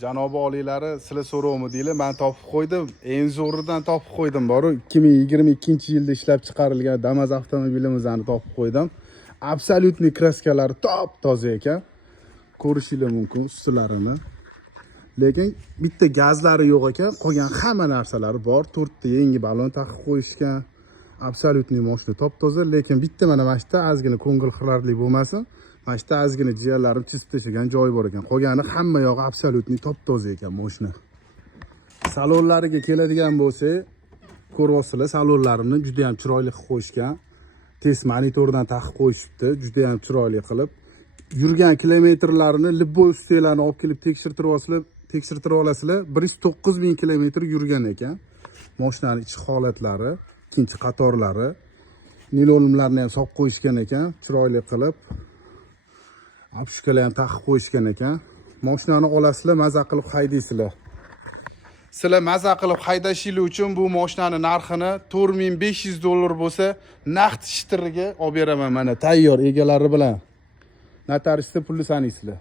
Janobi oliylari, sizlar so'rovmi deylar, men topib qo'ydim. Eng zo'ridan topib qo'ydim. Boru 2022-yilda ishlab chiqarilgan Damas avtomobilimizni topib qo'ydim. Absolutniy kraskalari top-toza ekan. Ko'rishingiz mumkin ustilarini. Lekin bitta gazlari yo'q ekan, qolgan hamma narsalari bor. 4 ta yangi balon taqib qo'yishgan. Absolutniy mashina top-toza, lekin bitta mana shu yerda ozgina ko'ngil xirarlik bo'lmasin. Mana shu yerda ozgina jiyanlarim chizib tashlagan joyi bor ekan. Qolgani hamma yog'i absolutniy top-toza ekan mashina. Salonlariga keladigan bo'lsak, ko'ryapsizlar, salonlarini juda ham chiroyli qilib qo'yishgan. Test monitordan taqib qo'yishibdi, juda ham chiroyli qilib. Yurgan kilometrlarini libboy ustalarni olib kelib tekshirtirib olasizlar. 109 ming kilometr yurgan ekan. Mashinaning ichki holatlari, ikkinchi qatorlari, nilonlarni ham solib qo'yishgan ekan, chiroyli qilib. Apshkalar ham taqib qo'yishgan ekan. Mashinani olasizlar, maza qilib haydaysizlar. Sizlar maza qilib haydashingiz uchun bu mashinaning narxini $4500 bo'lsa, naqd shtriga olib beraman mana tayyor egalari bilan. Notariusda pulni sanaysizlar.